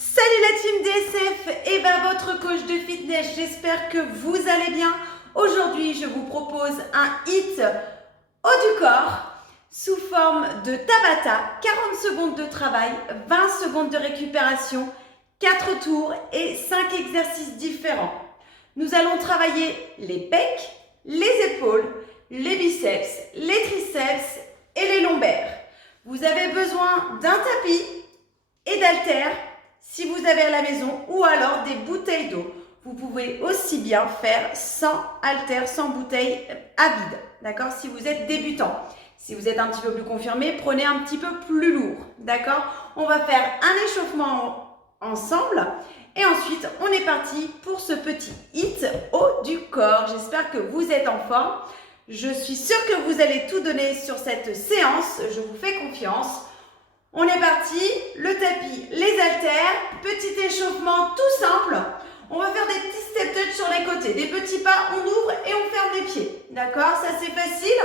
Salut la team DSF, Eva votre coach de fitness, j'espère que vous allez bien. Aujourd'hui je vous propose un hit haut du corps sous forme de Tabata, 40 secondes de travail, 20 secondes de récupération, 4 tours et 5 exercices différents. Nous allons travailler les pecs, les épaules, les biceps, les triceps et les lombaires. Vous avez besoin d'un tapis et d'haltères si vous avez à la maison ou alors des bouteilles d'eau. Vous pouvez aussi bien faire sans haltères, sans bouteille à vide, d'accord, si vous êtes débutant. Si vous êtes un petit peu plus confirmé, prenez un petit peu plus lourd, d'accord. On va faire un échauffement ensemble et ensuite on est parti pour ce petit hit haut du corps. J'espère que vous êtes en forme. Je suis sûre que vous allez tout donner sur cette séance, je vous fais confiance. On est parti, le tapis, les haltères, petit échauffement tout simple. On va faire des petits step touch sur les côtés, des petits pas, on ouvre et on ferme les pieds. D'accord, ça c'est facile.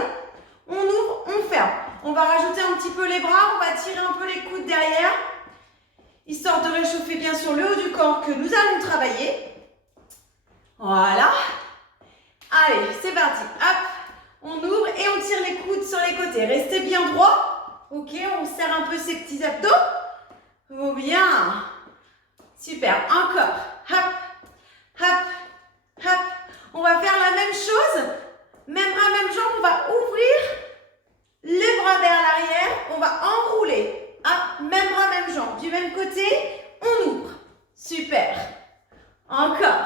On ouvre, on ferme. On va rajouter un petit peu les bras, on va tirer un peu les coudes derrière, histoire de réchauffer bien sûr le haut du corps que nous allons travailler. Voilà. Allez, c'est parti. Hop, on ouvre et on tire les coudes sur les côtés. Restez bien droit. Ok, on serre un peu ses petits abdos. Oh bien. Super, encore. Hop, hop, hop. On va faire la même chose. Même bras, même jambe. On va ouvrir les bras vers l'arrière. On va enrouler. Hop, même bras, même jambe. Du même côté, on ouvre. Super. Encore.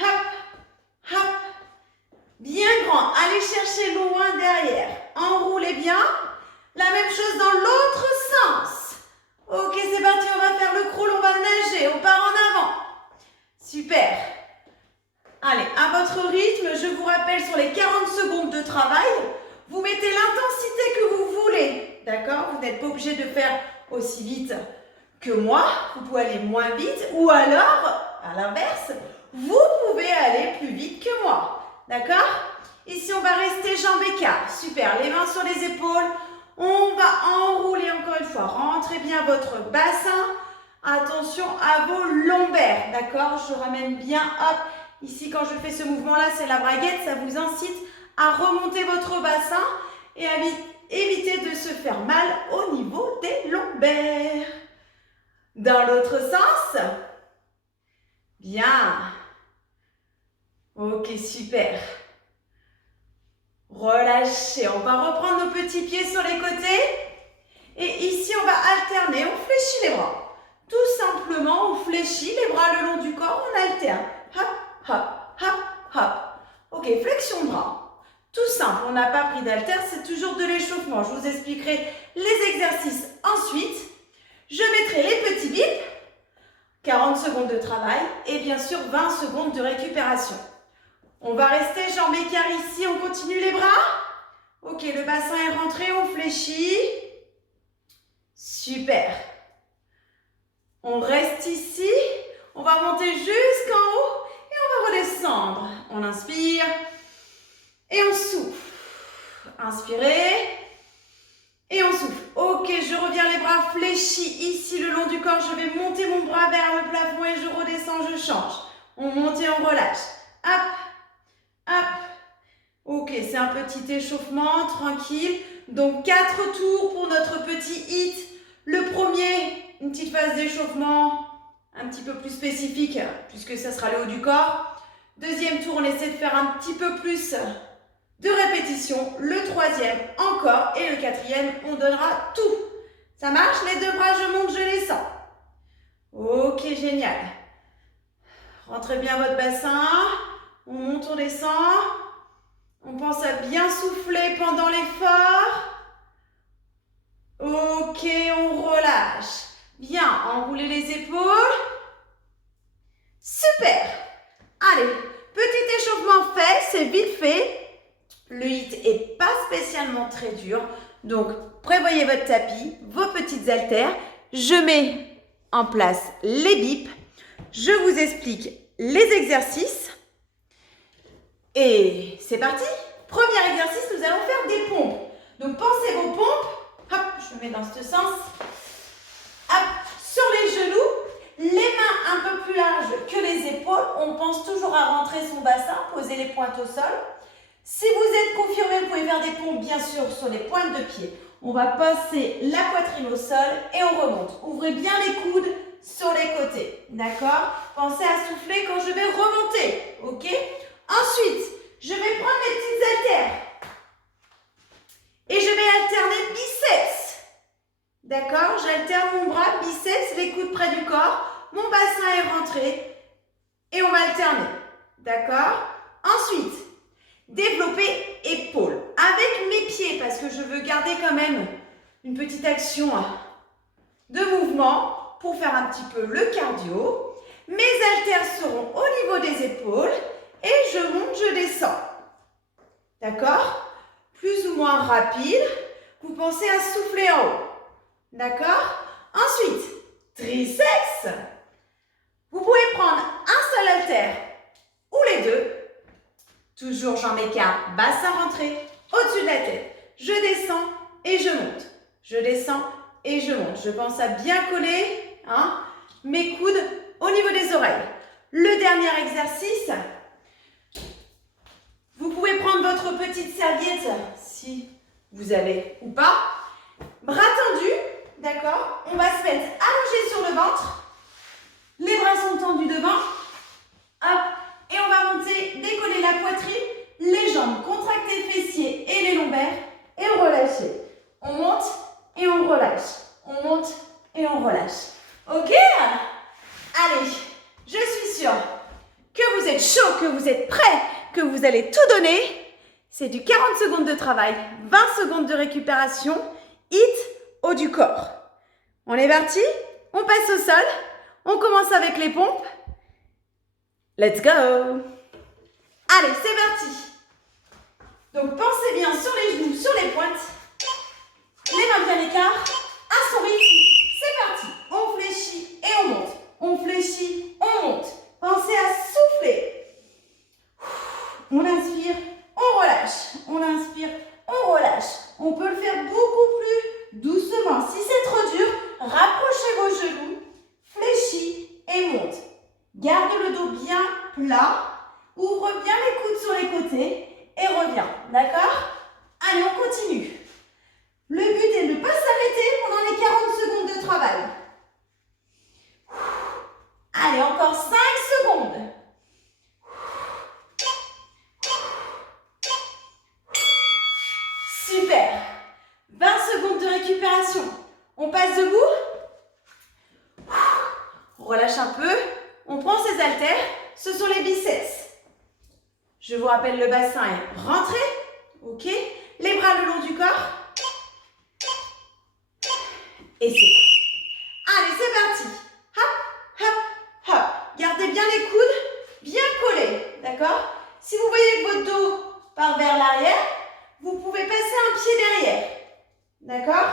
Hop, hop. Bien grand. Allez chercher loin derrière. Enroulez bien. La même chose dans l'autre sens. Ok, c'est parti, on va faire le crawl, on va nager, on part en avant. Super. Allez, à votre rythme, je vous rappelle sur les 40 secondes de travail, vous mettez l'intensité que vous voulez. D'accord? Vous n'êtes pas obligé de faire aussi vite que moi. Vous pouvez aller moins vite ou alors, à l'inverse, vous pouvez aller plus vite que moi. D'accord? Ici, on va rester jambes écartes. Super, les mains sur les épaules. On va enrouler encore une fois. Rentrez bien votre bassin. Attention à vos lombaires. D'accord? Je ramène bien. Hop. Ici, quand je fais ce mouvement-là, c'est la braguette. Ça vous incite à remonter votre bassin et à éviter de se faire mal au niveau des lombaires. Dans l'autre sens. Bien. Ok, super. Relâchez, on va reprendre nos petits pieds sur les côtés et ici on va alterner, on fléchit les bras. Tout simplement, on fléchit les bras le long du corps, on alterne. Hop, hop, hop, hop. Ok, flexion de bras. Tout simple, on n'a pas pris d'haltère, c'est toujours de l'échauffement. Je vous expliquerai les exercices ensuite. Je mettrai les petits bips, 40 secondes de travail et bien sûr 20 secondes de récupération. On va rester jambes écartes ici, on continue les bras. Ok, le bassin est rentré, on fléchit. Super. On reste ici, on va monter jusqu'en haut et on va redescendre. On inspire et on souffle. Inspirez et on souffle. Ok, je reviens les bras fléchis ici le long du corps. Je vais monter mon bras vers le plafond et je redescends, je change. On monte et on relâche. Hop. Hop, ok, c'est un petit échauffement, tranquille. Donc 4 tours pour notre petit hit. Le premier, une petite phase d'échauffement un petit peu plus spécifique, puisque ça sera le haut du corps. Deuxième tour, on essaie de faire un petit peu plus de répétitions. Le troisième, encore. Et le quatrième, on donnera tout. Ça marche? Les deux bras, je monte, je descends. Ok, génial. Rentrez bien votre bassin. On monte, on descend. On pense à bien souffler pendant l'effort. Ok, on relâche. Bien, enroulez les épaules. Super. Allez, petit échauffement fait, c'est vite fait. Le hit n'est pas spécialement très dur. Donc, prévoyez votre tapis, vos petites haltères. Je mets en place les bips. Je vous explique les exercices. Et c'est parti. Premier exercice, nous allons faire des pompes. Donc pensez vos pompes. Hop, je me mets dans ce sens. Hop, sur les genoux. Les épaules. On pense toujours à rentrer son bassin, poser les pointes au sol. Si vous êtes confirmé, vous pouvez faire des pompes, bien sûr, sur les pointes de pied. On va passer la poitrine au sol et on remonte. Ouvrez bien les coudes sur les côtés, d'accord? Pensez à souffler quand je vais remonter, ok? Ensuite, je vais prendre mes petites haltères et je vais alterner biceps, d'accord? J'alterne mon bras, biceps, les coudes près du corps, mon bassin est rentré et on va alterner, d'accord? Ensuite, développer épaules avec mes pieds parce que je veux garder quand même une petite action de mouvement pour faire un petit peu le cardio. Mes haltères seront au niveau des épaules et je monte, je descends. D'accord? Plus ou moins rapide. Vous pensez à souffler en haut. D'accord? Ensuite, triceps. Vous pouvez prendre un seul haltère ou les deux. Toujours jambes écart, bassin rentré, au-dessus de la tête. Je descends et je monte. Je descends et je monte. Je pense à bien coller mes coudes au niveau des oreilles. Le dernier exercice, vous pouvez prendre votre petite serviette, si vous avez ou pas. Bras tendus, d'accord? On va se mettre allongé sur le ventre. Les bras sont tendus devant. Hop. Et on va monter, décoller la poitrine, les jambes, contracter fessiers et les lombaires et relâcher. On monte et on relâche. On monte et on relâche. Ok? Allez, je suis sûre que vous êtes chaud, que vous êtes prêts, que vous allez tout donner. C'est du 40 secondes de travail, 20 secondes de récupération, hit haut du corps. On est parti? On passe au sol. On commence avec les pompes. Let's go! Allez, c'est parti! Donc, pensez bien sur les genoux, sur les pointes. Les mains bien l'écart. À son rythme. C'est parti! On fléchit et on monte. On fléchit, on monte. Pensez à souffler. On inspire, on relâche. On inspire, on relâche. On peut le faire beaucoup plus doucement. Si c'est trop dur, rapprochez vos genoux. Fléchis et monte. Garde le dos bien plat. Ouvre bien les coudes sur les côtés et reviens. D'accord? Allez, on continue. Le but est de ne pas s'arrêter pendant les 40 secondes de travail. Allez, encore 5 secondes. Super. 20 secondes de récupération. On passe debout. On relâche un peu. On prend ses haltères. Ce sont les biceps. Je vous rappelle, le bassin est rentré. Ok. Les bras le long du corps. Et c'est parti. Allez, c'est parti. Hop, hop, hop. Gardez bien les coudes bien collés. D'accord? Si vous voyez que votre dos part vers l'arrière, vous pouvez passer un pied derrière. D'accord?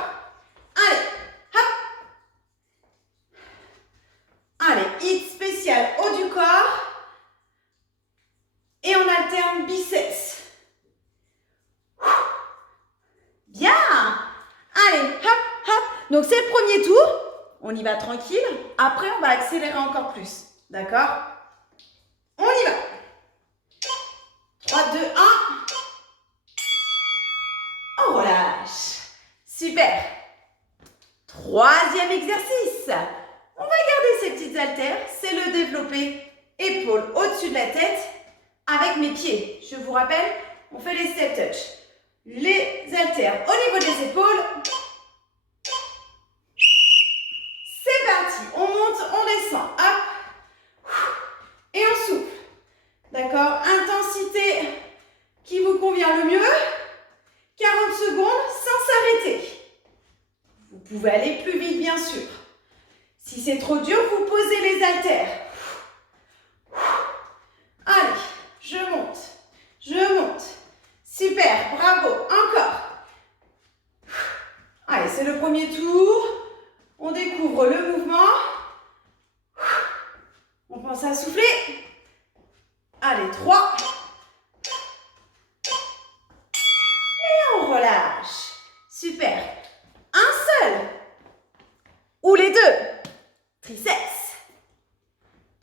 Allez, hop. Allez, hit spécial haut du corps. Et on alterne biceps. Bien. Allez, hop, hop. Donc, c'est le premier tour. On y va tranquille. Après, on va accélérer encore plus. D'accord? On y va. 3, 2, 1. On relâche. Super. Troisième exercice. On va garder ces petites haltères. C'est le développé épaules au-dessus de la tête avec mes pieds. Je vous rappelle, on fait les step touch. Les haltères au niveau des épaules. C'est parti. On monte, on descend. Hop. Et on souffle. D'accord? Intensité qui vous convient le mieux. 40 secondes sans s'arrêter. Vous pouvez aller plus vite, bien sûr. Si c'est trop dur, vous posez les haltères. Allez, je monte. Je monte. Super, bravo. Encore. Allez, c'est le premier tour. On découvre le mouvement. On pense à souffler. Allez, 3. Et on relâche. Super. Un seul. Ou les deux. Triceps.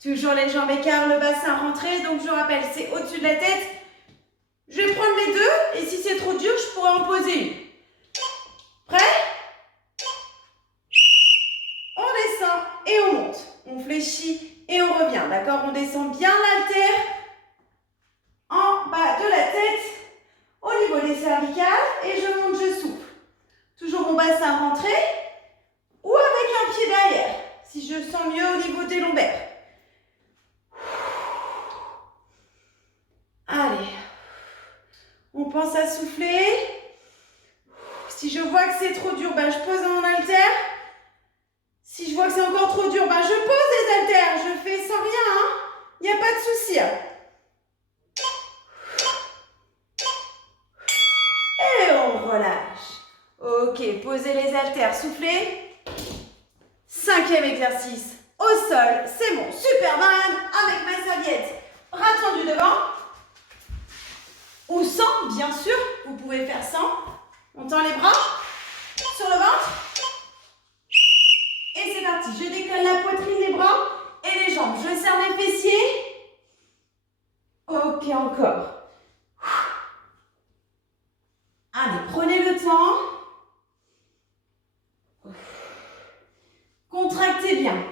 Toujours les jambes écartes, le bassin rentré. Donc je rappelle, c'est au-dessus de la tête. Je vais prendre les deux et si c'est trop dur, je pourrais en poser une. Prêt? On descend et on monte. On fléchit et on revient. D'accord? On descend bien l'haltère en bas de la tête, au niveau des cervicales. Et je monte, je souffle. Toujours mon bassin rentré ou avec un pied derrière, si je sens mieux au niveau des lombaires. Allez. On pense à souffler. Si je vois que c'est trop dur, ben je pose mon haltère. Si je vois que c'est encore trop dur, ben je pose les haltères. Je fais sans rien, hein. Il n'y a pas de souci. Et on relâche. Ok, posez les haltères, soufflez. 5e exercice. Au sol, c'est mon Superman avec ma serviette. Bras tendus devant. Ou sans, bien sûr, vous pouvez faire sans. On tend les bras sur le ventre. Et c'est parti. Je décolle la poitrine, les bras et les jambes. Je serre mes fessiers. Ok, encore. Allez, prenez le temps. Contractez bien.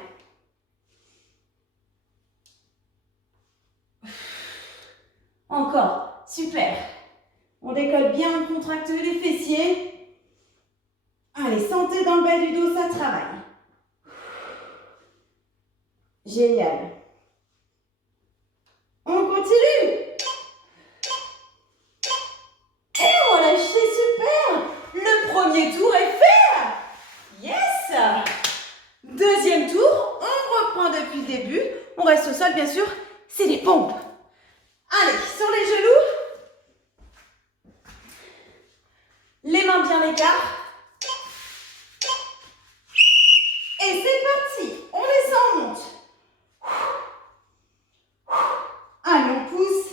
Encore. Super. On décolle bien, on contracte les fessiers. Allez, sentez dans le bas du dos, ça travaille. Génial. On continue. Et on relâche, super. Le premier tour est fait. Yes. Deuxième tour, on reprend depuis le début. On reste au sol, bien sûr. C'est des pompes. Allez, sur les genoux. Les mains bien à l'écart. Et c'est parti. On descend, on monte. Allez, on pousse.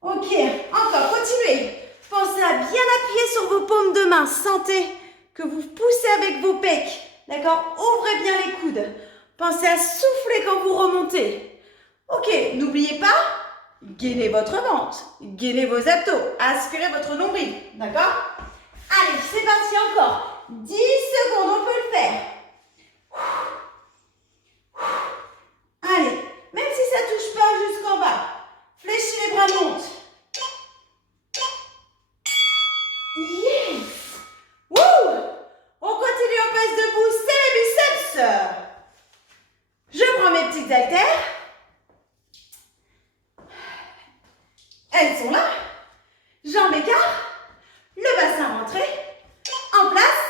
Ok, encore, continuez. Pensez à bien appuyer sur vos paumes de main. Sentez que vous poussez avec vos pecs. D'accord? Ouvrez bien les coudes. Pensez à souffler quand vous remontez. Ok, n'oubliez pas, gainez votre ventre, gainez vos abdos, aspirez votre nombril. D'accord? Allez, c'est parti encore. 10 secondes, on peut le faire. Allez, même si ça ne touche pas jusqu'en bas, fléchis les bras, monte. Yes! Wouh! On continue, on passe debout, c'est les biceps. Je prends mes petites haltères. Elles sont là. Jambes écart. Le bassin rentré. En place.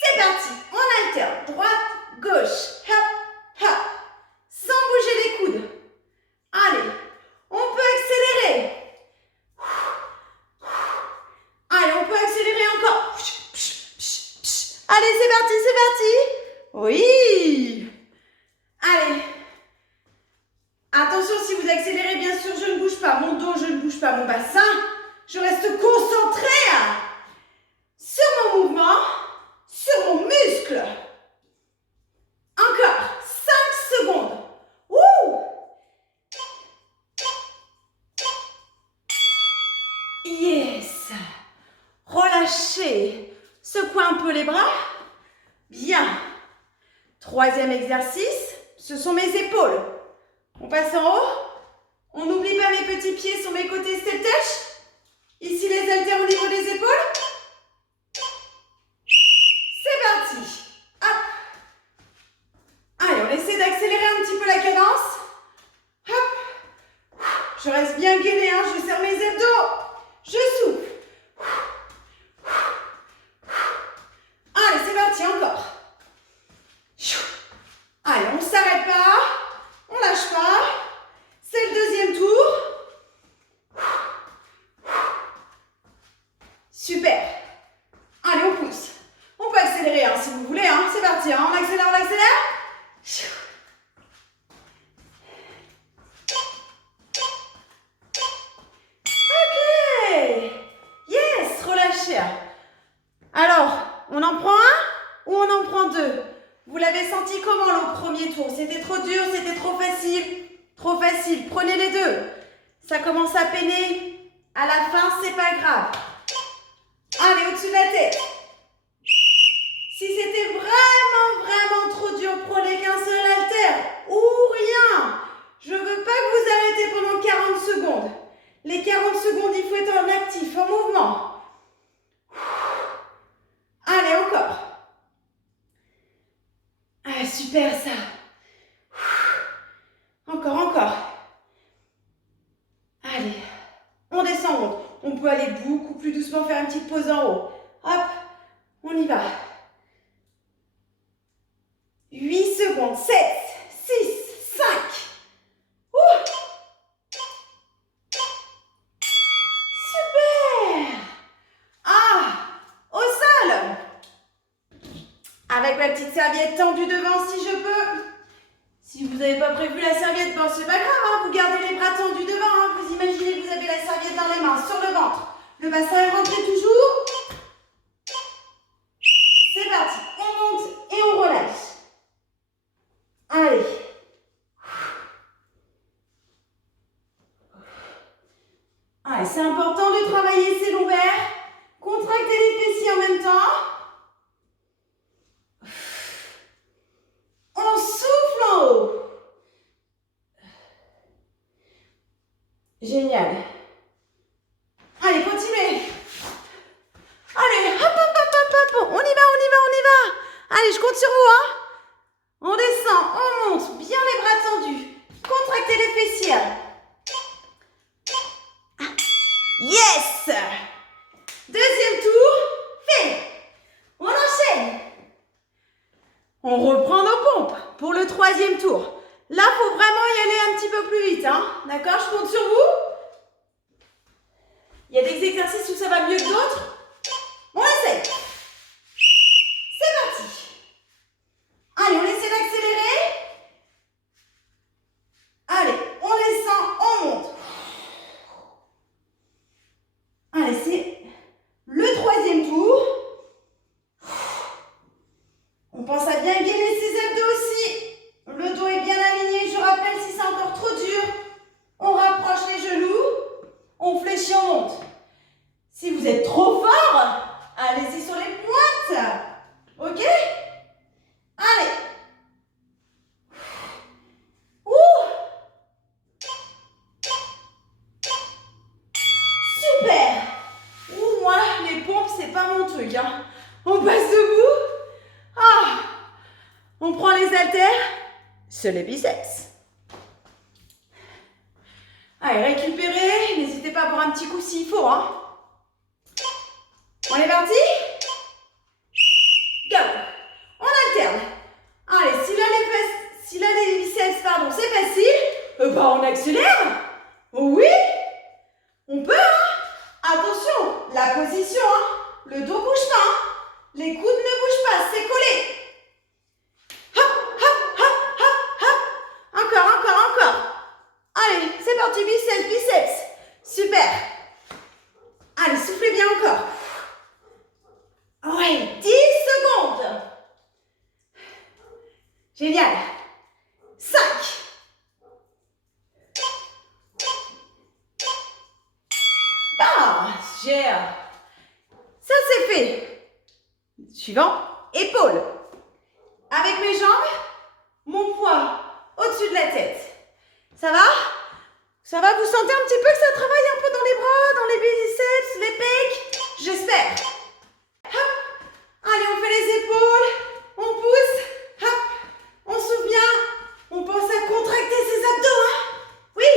C'est parti. On alterne. Droite, gauche. Hop, hop. Sans bouger les coudes. Allez. On peut accélérer. Allez, on peut accélérer encore. Allez, c'est parti, c'est parti. Oui. Allez. Attention, si vous accélérez, bien sûr, je ne bouge pas mon dos, je ne bouge pas mon bassin. Je reste concentrée sur mon mouvement, sur mon muscle. Encore 5 secondes. Ouh! Yes! Relâchez. Secouez un peu les bras. Bien. 3e exercice, ce sont mes épaules. On passe en haut. On n'oublie pas mes petits pieds sur mes côtés step touch. Ici les haltères au niveau des épaules. C'est parti. Hop. Allez, on essaie d'accélérer un petit peu la cadence. Hop. Je reste bien gainée, hein. Je serre mes abdos. Je souffle. Allez, c'est parti, encore. Allez, on ne s'arrête pas. On lâche pas. C'est le deuxième tour. Super. Allez, on pousse. On peut accélérer hein, si vous voulez. Hein. C'est parti. Hein. On accélère, on accélère. Vous l'avez senti comment le premier tour? C'était trop dur, c'était trop facile? Trop facile, prenez les deux. Ça commence à peiner. À la fin, c'est pas grave. Allez, au-dessus de la tête. Si c'était vraiment trop dur, prenez qu'un seul haltère ou rien. Je ne veux pas que vous arrêtez pendant 40 secondes. Les 40 secondes, il faut être en actif, en mouvement. Allez, encore. Ah, super ça. Encore. Allez, on descend. On peut aller beaucoup plus doucement, faire une petite pause en haut. Hop, on y va. 8 secondes, 7, 6, 5. Super. Au sol. Avec ma petite serviette tendue devant si je peux. Si vous n'avez pas prévu la serviette, bon, c'est pas grave, hein, vous gardez les bras tendus devant. Hein, vous imaginez que vous avez la serviette dans les mains, sur le ventre. Le bassin est rentré toujours. C'est parti. On monte et on relâche. Allez. Allez, c'est important de travailler ses lombaires. Contractez les fessiers en même temps. On souffle en haut. Génial. Allez, continuez. Allez, hop. On y va. Allez, je compte sur vous, hein. On descend, on monte, bien les bras tendus. Contractez les fessiers. Yes! Deuxième tour, fait. On enchaîne. On reprend nos pompes pour le troisième tour. Là, il faut vraiment y aller un petit peu plus vite, hein. D'accord? Je compte sur vous. Il y a des exercices où ça va mieux que d'autres. On essaye. C'est parti. Allez, on essaie d'accélérer. Allez, on descend, on monte. Allez, c'est le troisième tour. On pense à bien gainer ses abdos aussi. Le dos est bien aligné. Je rappelle, si c'est encore trop dur, on rapproche les genoux, on fléchit, on monte. Si vous êtes trop fort, allez-y sur les pointes. Ok? Allez. Super. Moi, les pompes, c'est pas mon truc, hein. On passe debout. On prend les haltères sur les biceps. Allez, récupérez. N'hésitez pas à boire un petit coup s'il faut, hein. On est parti? Go. On alterne. Allez, si là les biceps, pardon, c'est facile, on accélère. Oui, on peut, hein. Attention, la position, hein. Le dos bouge pas, hein. Les coudes ne bougent pas, c'est collé. Encore. Allez, c'est parti, biceps. Super. Allez, soufflez bien encore. Ouais, 10 secondes. Génial. 5. Ça, c'est fait. Suivant, épaules. Avec mes jambes, mon poids au-dessus de la tête. Ça va? Ça va? Vous sentez un petit peu que ça travaille un peu dans les bras, dans les biceps, les pecs? J'espère. Hop. Allez, on fait les épaules. On pousse. Hop. On souffle bien. On pense à contracter ses abdos. Hein? Oui.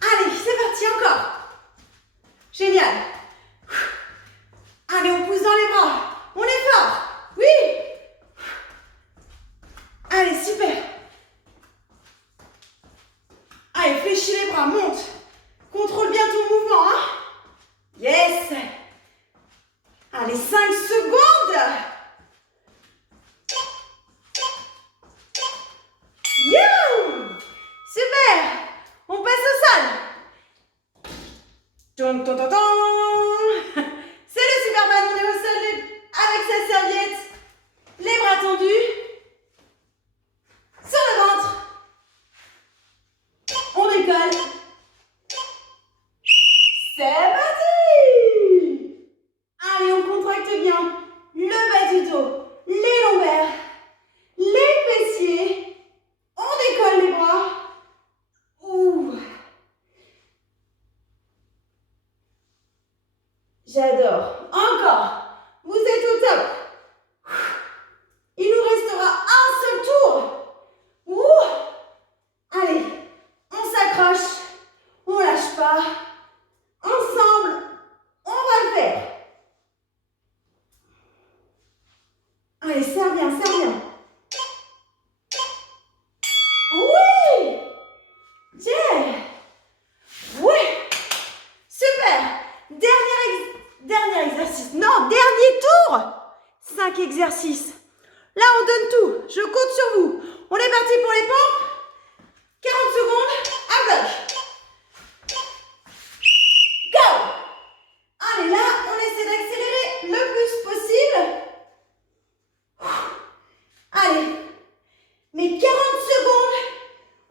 Allez, c'est parti encore. Génial. Allez, on pousse dans les bras. On est fort. Oui. Allez, super. Allez, fléchis les bras, monte. Contrôle bien ton mouvement. Hein? Yes. Allez, 5 secondes. Allez, serre bien, serre bien. Oui. Yeah. Oui. Super. Dernier exercice. Non, dernier tour. 5 exercices. Là, on donne tout. Je compte sur vous. On est parti pour les pompes. 40 secondes. À bloc. Go. Allez, là, on essaie d'accélérer le plus possible. Allez. Mais 40 secondes.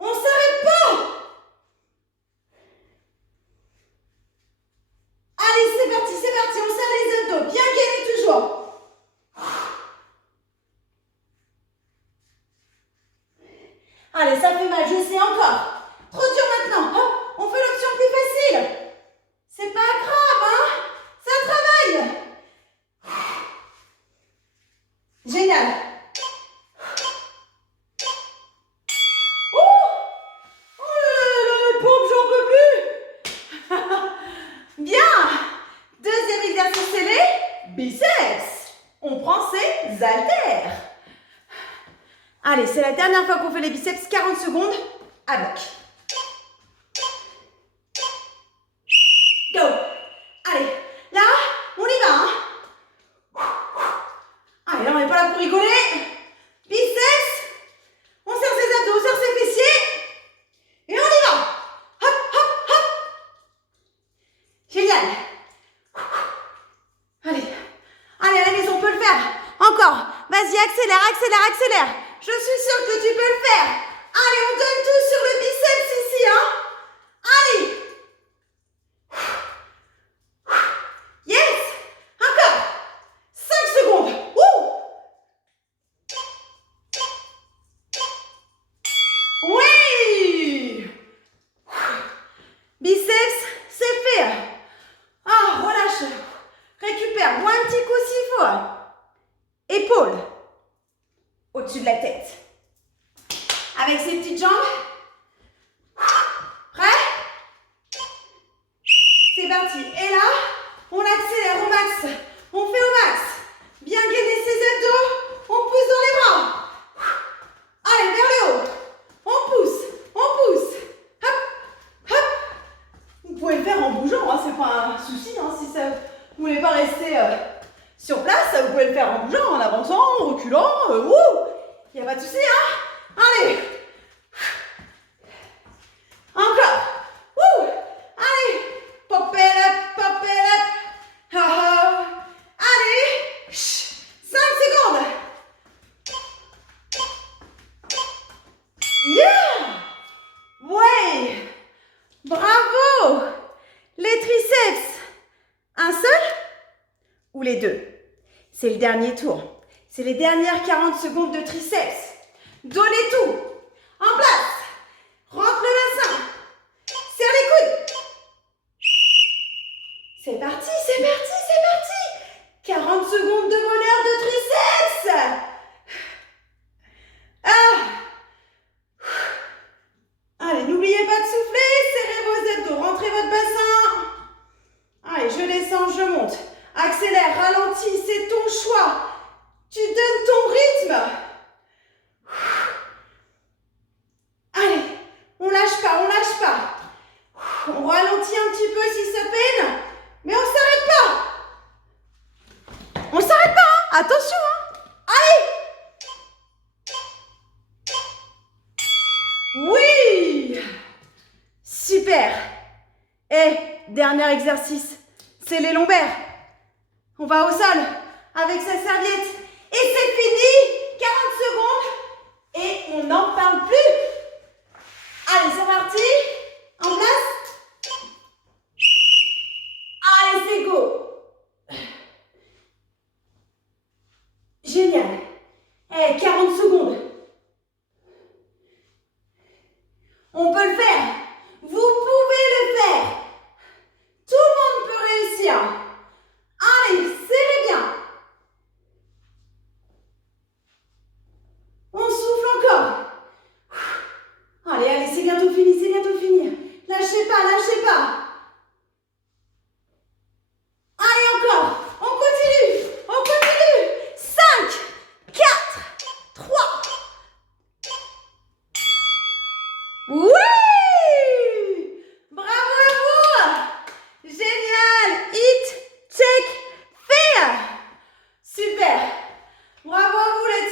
On ne s'arrête pas. Allez, c'est parti, on serre les abdos, bien gainé toujours. Allez, ça fait mal, je sais encore. Trop dur maintenant. Hop, on fait l'option plus facile. C'est pas grave, hein. Ça travaille. Génial. Oh là là, les pompes, j'en peux plus. Bien. Deuxième exercice, c'est les biceps. On prend ses haltères. Allez, c'est la dernière fois qu'on fait les biceps, 40 secondes, à bloc. Go. Allez, là, on y va. Hein. Allez, là, on n'est pas là pour rigoler. Biceps, on serre ses abdos, on serre ses fessiers. Et on y va. Hop, hop, hop. Génial. Allez, allez, à la maison, on peut le faire. Encore. Vas-y, accélère, accélère, accélère. Je suis sûre que tu peux le faire. Allez, on donne tout sur le biceps ici, hein. Allez. Yes. Encore. 5 secondes. Oui. Biceps, c'est fait. Ah, relâche. Récupère. Bois un petit coup s'il faut. Épaules au-dessus de la tête. Avec ses petites jambes. Prêt? C'est parti. Et là, on accélère au max. On fait au max. Bien gainer ses abdos. On pousse dans les bras. Allez, vers le haut. On pousse. On pousse. Hop. Hop. Vous pouvez le faire en bougeant. Hein, c'est pas un souci. Hein, si ça, vous voulez pas rester sur place, vous pouvez le faire en bougeant, en avançant, en reculant. Il n'y a pas de souci, hein? Allez. Encore. Allez. Pop it up, pop it up. Allez. 5 secondes. Yeah. Ouais. Bravo. Les triceps. Un seul ou les deux? C'est le dernier tour. C'est les dernières 40 secondes de triceps. Donnez tout. En place. Rentre le bassin. Serre les coudes. C'est parti, c'est parti, c'est parti. 40 secondes de bonheur de triceps. Allez, n'oubliez pas de souffler. Serrez vos abdos. Rentrez votre bassin. Allez, je descends, je monte. Accélère, ralentis, c'est ton choix. Tu donnes ton rythme. Allez, on lâche pas, on lâche pas. On ralentit un petit peu si ça peine, mais on s'arrête pas. On s'arrête pas, hein. Attention, hein. Allez. Oui. Super. Et dernier exercice, c'est les lombaires. On va au sol avec sa serviette. Et c'est fini. 40 secondes. Et on n'en parle plus. Allez, c'est parti. En place. Allez, c'est go. Génial. 40 secondes. On peut le faire. Vous pouvez le faire. Tout le monde peut réussir. Allez, serrez bien. On souffle encore. Allez, allez, c'est bientôt fini, c'est bientôt fini. Lâchez pas, lâchez pas. Allez, encore. On continue. On continue. 5, 4,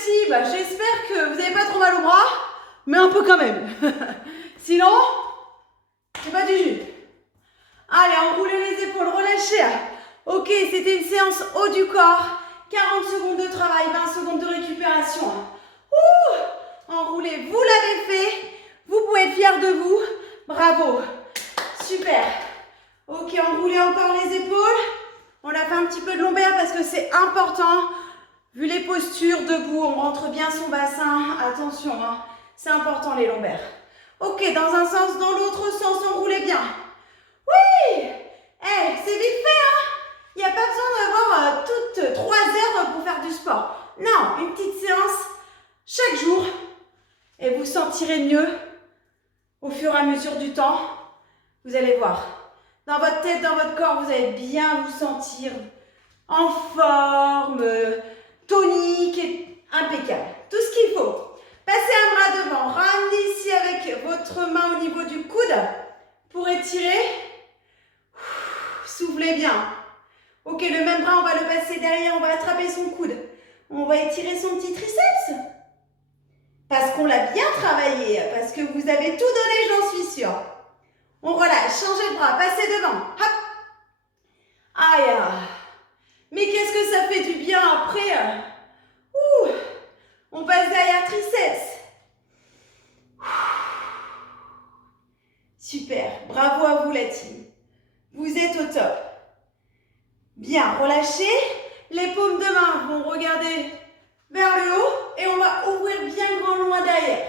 team, j'espère que vous n'avez pas trop mal au bras, mais un peu quand même. Sinon, c'est pas du jus. Allez, enroulez les épaules, relâchez. Ok, c'était une séance haut du corps. 40 secondes de travail, 20 secondes de récupération. Enroulez, vous l'avez fait. Vous pouvez être fiers de vous. Bravo. Super. Ok, enroulez encore les épaules. On a fait un petit peu de lombaire parce que c'est important. Vu les postures debout, on rentre bien son bassin. Attention, hein, c'est important les lombaires. Ok, dans un sens, dans l'autre sens, enroulez bien. Oui. C'est vite fait, hein. Il n'y a pas besoin d'avoir toutes 3 heures pour faire du sport. Non, une petite séance chaque jour. Et vous sentirez mieux au fur et à mesure du temps. Vous allez voir. Dans votre tête, dans votre corps, vous allez bien vous sentir en forme, tonique et impeccable. Tout ce qu'il faut. Passez un bras devant. Ramenez ici avec votre main au niveau du coude pour étirer. Soufflez bien. Ok, le même bras, on va le passer derrière, on va attraper son coude. On va étirer son petit triceps. Parce qu'on l'a bien travaillé, parce que vous avez tout donné, j'en suis sûre. On relâche, changez de bras, passez devant. Hop. Aïe. Mais qu'est-ce que ça fait du bien après. On passe derrière triceps. Super, bravo à vous la team. Vous êtes au top. Bien, relâchez. Les paumes de main vont regarder vers le haut et on va ouvrir bien grand loin derrière.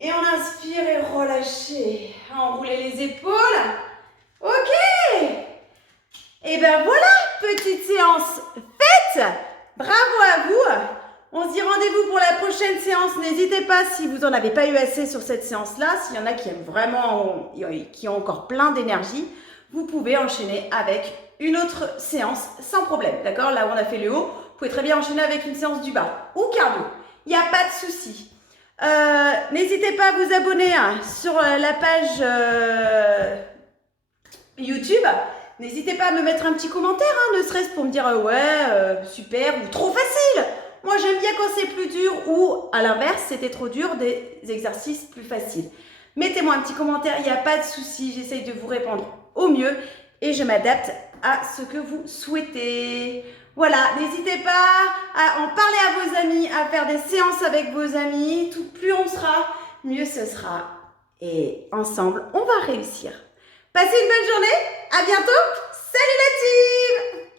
Et on inspire et relâchez. Enroulez les épaules. Ok. Et ben voilà, petite séance faite. Bravo à vous. On se dit rendez-vous pour la prochaine séance. N'hésitez pas si vous n'en avez pas eu assez sur cette séance-là. S'il y en a qui aiment vraiment, qui ont encore plein d'énergie, vous pouvez enchaîner avec une autre séance sans problème. D'accord? Là où on a fait le haut, vous pouvez très bien enchaîner avec une séance du bas ou cardio. Il n'y a pas de souci. N'hésitez pas à vous abonner sur la page YouTube. N'hésitez pas à me mettre un petit commentaire, ne serait-ce pour me dire ouais, super ou trop facile. Moi, j'aime bien quand c'est plus dur ou, à l'inverse, c'était trop dur, des exercices plus faciles. Mettez-moi un petit commentaire, il n'y a pas de souci. J'essaye de vous répondre au mieux et je m'adapte à ce que vous souhaitez. Voilà, n'hésitez pas à en parler à vos amis, à faire des séances avec vos amis. Plus on sera, mieux ce sera. Et ensemble, on va réussir. Passez une bonne journée. À bientôt. Salut la team!